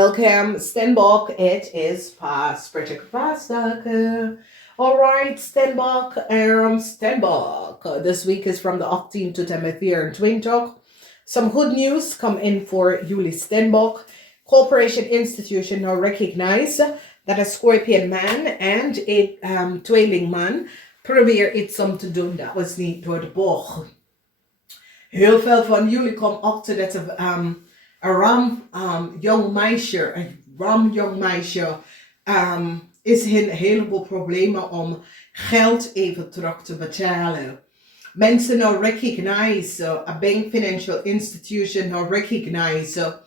Welcome, STEENBOK. It is past pretty fast. Alright, STEENBOK. This week is from the 18th tot en met 24. Some good news come in for jullie STEENBOK. Corporation institution now recognize that a Scorpion man and a tweeling man probeer iets om te doen. Dat was niet door de bocht. Heel veel van jullie komen achter dat een jong meisje is een heleboel problemen om geld even terug te betalen. Mensen nou recognize, a bank financial institution nou recognize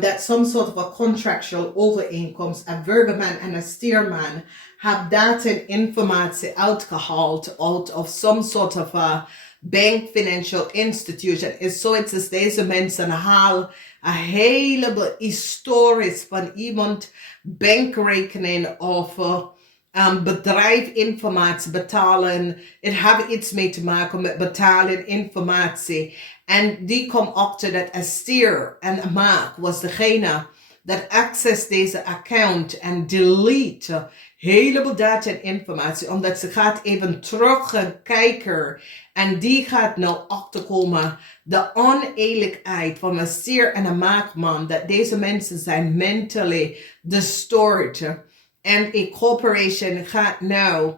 that some sort of a contractual overeenkomst, a Virgoman en a Steerman have data en informatie uitgehaald out of some sort of a bank financial institution. Is zoiets als deze mensen haal een heleboel historisch van iemand bankrekening of bedrijfinformatie betalen. Het heeft iets mee te maken met betalen informatie. En die komt achter dat een stier en een maag was degene dat access deze account en delete heleboel data en informatie. Omdat ze gaat even terug gaan kijken. En die gaat nou achterkomen de oneerlijkheid van een stier en een maagman. Dat deze mensen zijn mentally disturbed. En een corporation gaat nou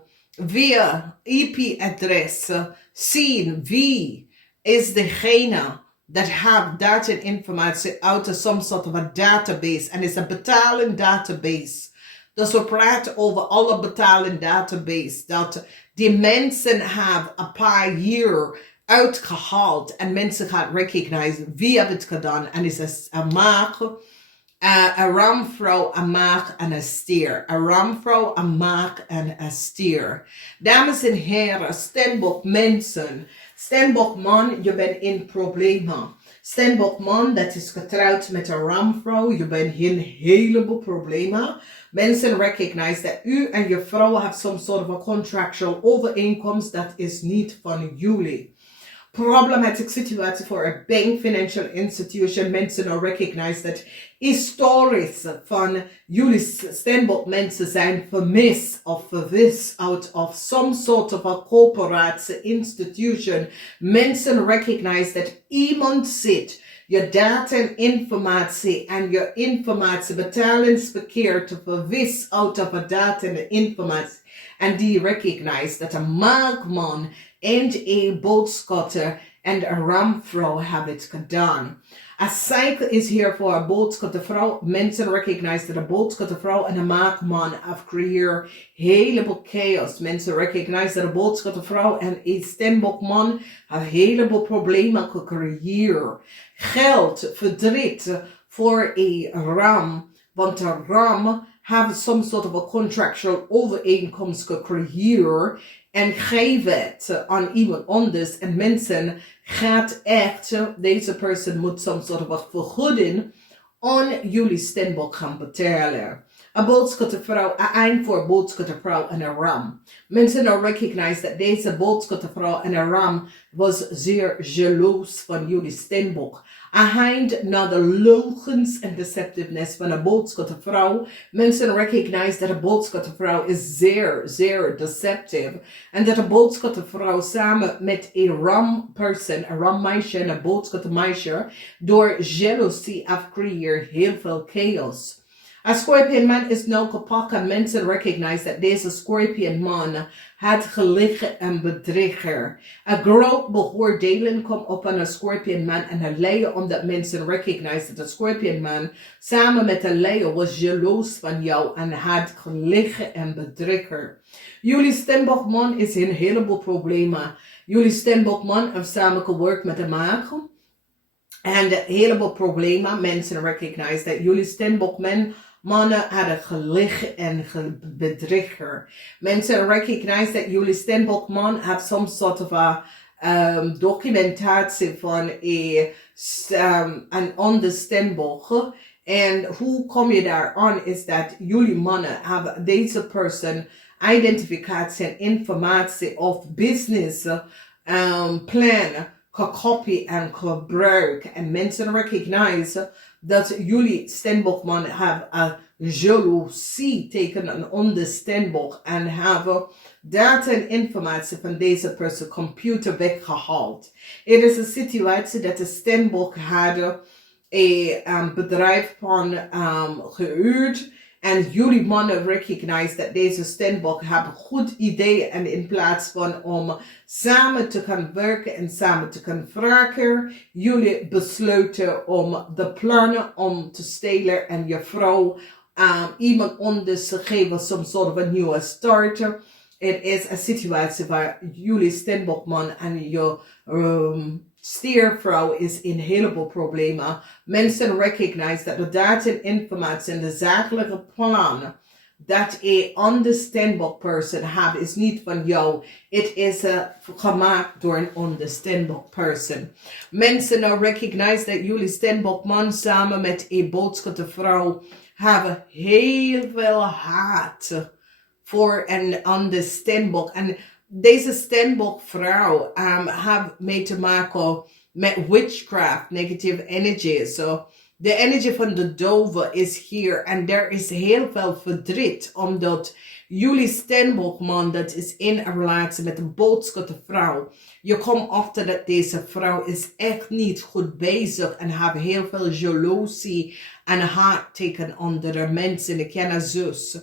via IP-adres zien wie is degene dat heeft data en informatie uit of some sort of a database. En is een betaling database. Dus we praten over alle betaling database. Dat die mensen hebben een paar jaar uitgehaald. En mensen gaan recognizen wie heeft het gedaan. En is een maag, een ramvrouw, een maag en een stier. Een ramvrouw, een maag en een stier. Dames en heren, STEENBOK mensen. STEENBOK man, je bent in problemen. STEENBOK man, dat is getrouwd met een ramvrouw. Je bent in heleboel problemen. Mensen recognize dat u en je vrouw have some sort of a contractual overeenkomst. Dat is niet van jullie. Problematic situatie voor een bank financial institution. Mensen nou recognize dat historisch van jullie STEENBOK mensen zijn vermist of verwist out of some sort of a corporate institution. Mensen recognize dat iemand zit je data en informatie en je informatie betalingsverkeer te verwis out of a data en informatie. En die recognize dat een maagman en een boodschatter en een ramvrouw hebben het gedaan. A cycle is hier voor een boodschattervrouw. Mensen recognize dat een boodschattervrouw en een maagman have creëerd heleboel chaos. Mensen recognize dat een boodschattervrouw en een STEENBOK man have heleboel problemen gecreëerd. Geld, verdriet voor een ram. Want de ram have some sort of a contractual overeenkomst gecreëerd. En geef het aan iemand anders. En mensen gaat echt, deze persoon moet some sort of a vergoeding aan jullie STEENBOK gaan betalen. Een boodschattervrouw, een eind voor een boodschattervrouw en een ram. Mensen nou recognize dat deze boodschattervrouw en een ram was zeer jaloers van jullie STEENBOK. Een eind naar de logens en deceptiveness van een boodschattervrouw. Mensen recognize dat een boodschattervrouw is zeer, zeer deceptive. En dat een boodschattervrouw samen met een ram person, een ram meisje en een boodschattermeisje, door jaloezie afcreëert heel veel chaos. A Scorpion man is nou kapot en mensen recognize dat deze Scorpion man had gelegen en bedrieger. Een groot beoordeling komt op aan een Scorpion man en een leeuw omdat mensen recognize dat de Scorpion man samen met een leeuw was jaloers van jou en had gelegen en bedrieger. Jullie STEENBOK man is in een heleboel problemen. Jullie STEENBOK man heeft samen gewerkt met de maag. En een heleboel problemen. Mensen recognize dat jullie STEENBOK mannen hadden gelegen en bedrieger. Mensen recognize dat jullie STEENBOK man have some sort of a documentatie van een ander STEENBOK. En hoe kom je daar aan is dat jullie mannen hebben deze persoon identificatie en informatie of business plan copy en gebruiken. En mensen recognize dat jullie Steenbokman hebben een jaloezie tegen een ander Steenbok en hebben data en informatie van deze persoon computer weggehaald. Het is een situatie dat de Steenbok hadden een bedrijf van gehuurd. En jullie mannen recognize dat deze Steenbok hebben goed ideeën. En in plaats van om samen te gaan werken en samen te gaan vragen, jullie besluiten om de plannen om te stelen en je vrouw iemand anders te geven some sort of a nieuwe start. Het is een situatie waar jullie Steenbokman en je stiervrouw is in een heleboel problemen. Mensen recognize dat de data en informatie en de zakelijke plan dat een ander Steenbok person heeft is niet van jou. Het is gemaakt door een ander Steenbok person. Mensen recognize dat jullie Steenbokman samen met een boodschappenvrouw hebben heel veel haat voor een ander Steenbok. En deze Steenbok vrouw heeft mee te maken met witchcraft, negative energy. So, de energie van de dove is hier en er is heel veel verdriet, omdat jullie Steenbokman, dat is in een relatie met een boodschappenvrouw. Je komt achter dat deze vrouw is echt niet goed bezig en heeft heel veel jaloezie en haat tegen andere mensen. Ik ken een zus.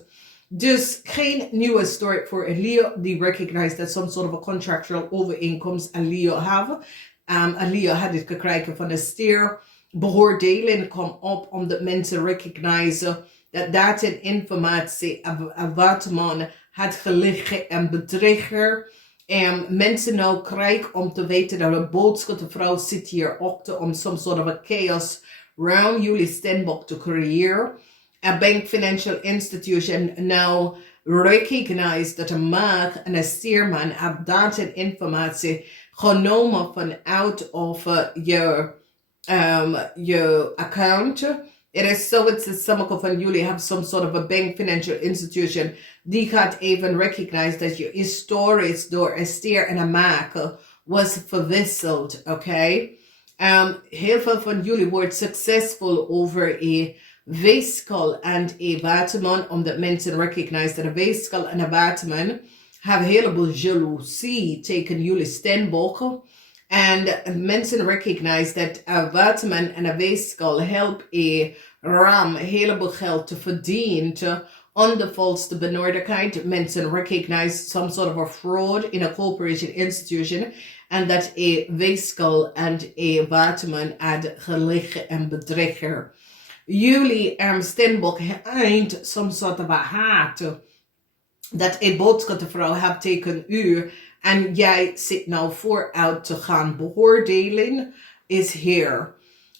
Dus geen nieuwe story voor een Leo die recognize dat some sort of a contractual overeenkomst een Leo hebben. Een Leo had het gekregen van een stier. Beoordeling komt op omdat mensen recognize dat data en informatie een waterman had gelegen en bedrieger. En mensen nou krijgen om te weten dat een boodschappenvrouw zit hier achter om some sort of a chaos round jullie Steenbok te creëren. A bank financial institution now recognize dat een maag en een stierman hebben data en informatie genomen van out of je account. Het is zo dat sommige van jullie hebben some sort of a bank financial institution die gaat even recognize dat je historisch door een stier en een maag was verwisseld, oké? Heel veel van jullie wordt succesvol over een weeskal en een waterman, omdat mensen recognize dat een weeskal en een waterman hebben een heleboel jaloezie tegen jullie Steenbokken. En mensen recognize dat een waterman en een weeskal helpen een ram een heleboel geld te verdienen onder volste benodigdheid. Mensen recognize some sort of a fraud in a corporation institution. En dat een weeskal en een waterman had gelegen en bedrieger. Jullie Steenbok eind some sort of a haat dat een boodschappenvrouw hebt tegen u en jij zit nou vooruit te gaan beoordelen is here.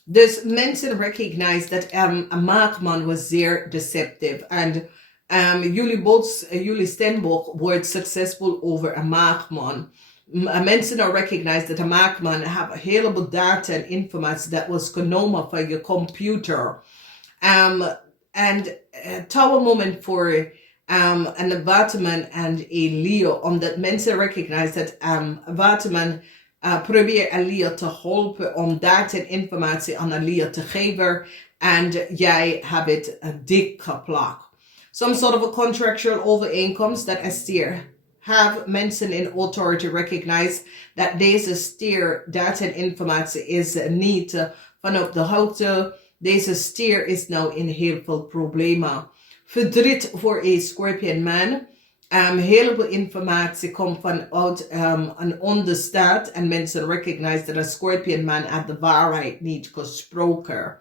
Dus mensen recognize dat een maakman was zeer deceptive en jullie Steenbok wordt succesvol over een maakman. Mensen nou recognize dat een maakman heeft een heleboel data en informatie dat was genomen van je computer. En touw moment voor een waterman en een Leo, omdat mensen recognize dat een waterman probeert een Leo te helpen om data en informatie aan een Leo te geven en jij hebt het dik geplakt. Some sort of a contractual overeenkomst dat een stier have mensen in authority recognize dat deze stier data en informatie is niet vanop de hoogte. Deze stier is nou in heel veel problemen. Verdriet voor een Scorpion man. Heleboel informatie komt vanuit een onderstaat. En mensen recognize dat een Scorpion man had de waarheid niet gesproken.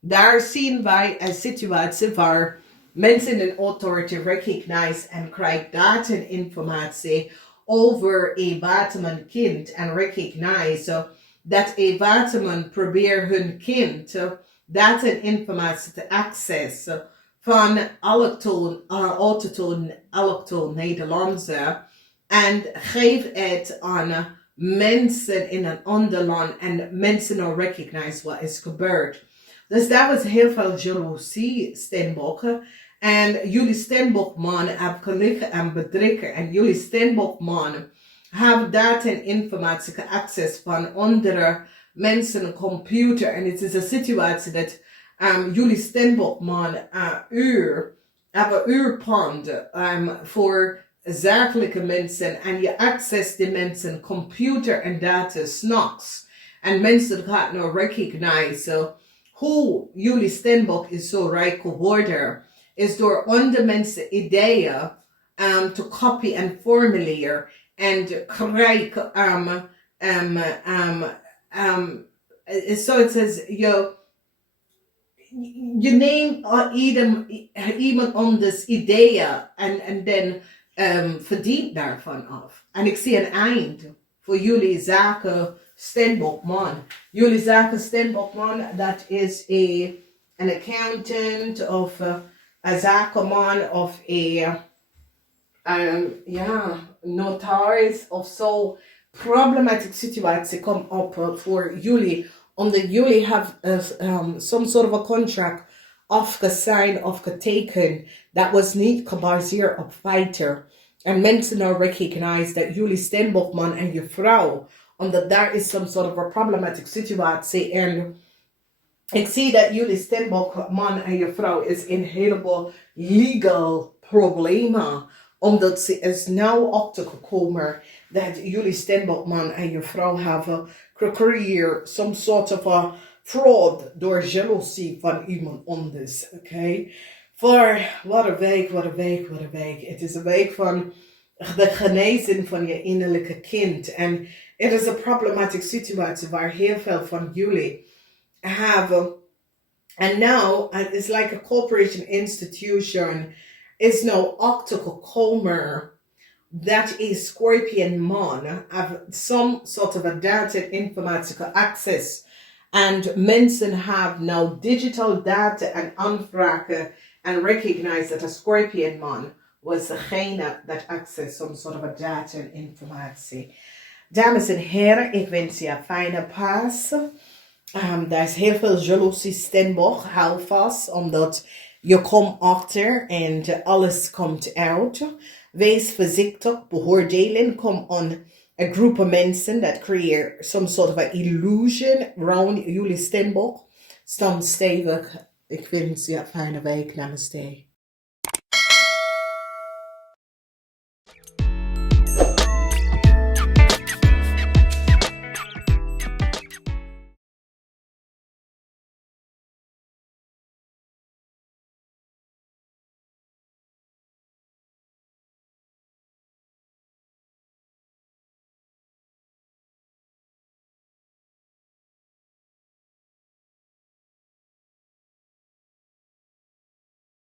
Daar zien wij een situatie waar mensen in authority recognize en krijgen data en informatie over een waterman kind. En recognize dat een waterman probeert hun kind data en informatie te accessen van allochtoon Nederlandse en geef het aan mensen in een ander land en mensen nou recognize wat is gebeurd. Dus dat was heel veel jaloezie Steenbokken en jullie Steenbokman hebben gelegen en bedriegen en jullie Steenbokman have data en informatie access van andere mensen computer. En het is een situatie dat jullie Steenbokman hebben uurpanden voor zakelijke mensen. En je access die mensen computer en data s'nachts. En mensen gaan nou recognize hoe jullie Steenbok is zo rijk geworden. Is door andere mensen ideeën te copy en formuleren. En krijgen so it says you neemt iemand anders ideeën en dan verdient daarvan af. En ik zie een eind voor jullie zaken Steenbokman. Jullie zaken Steenbokman, dat is an accountant of een zakenman of notaris of zo. Problematic situatie komt op voor jullie. Omdat jullie have some sort of a contract afgesigned of getekend. Dat was niet gebaseerd op feiten. En mensen nou recognize dat jullie Steenbokman en je vrouw. Omdat daar is some sort of a problematic situatie. En ik zie dat jullie Steenbokman en je vrouw is in een heleboel legal problemen. Omdat ze is nou achtergekomen dat jullie Steenbokman en je vrouw hebben gecreëerd some sort of a fraud door jaloezie van iemand anders. Okay? Voor wat een week, wat een week, wat een week. Het is een week van de genezing van je innerlijke kind. En het is een problematische situatie waar heel veel van jullie hebben. And now it's like a corporation institution is now achtergekomen that a Scorpion man have some sort of a data informatical access. And mensen have now digital data and aanvragen and recognize that a Scorpion man was degene that access some sort of a data and informatie. Dames en heren, ik wens je een fijne paas. Daar is heel veel jaloezie Steenbok, hou vast, omdat je komt achter en alles komt uit. Wees voorzichtig, beoordelen, kom on a group of mensen that create some sort of an illusion around jullie Steenbok. Stam stevig, ik wens je een fijne week, namaste.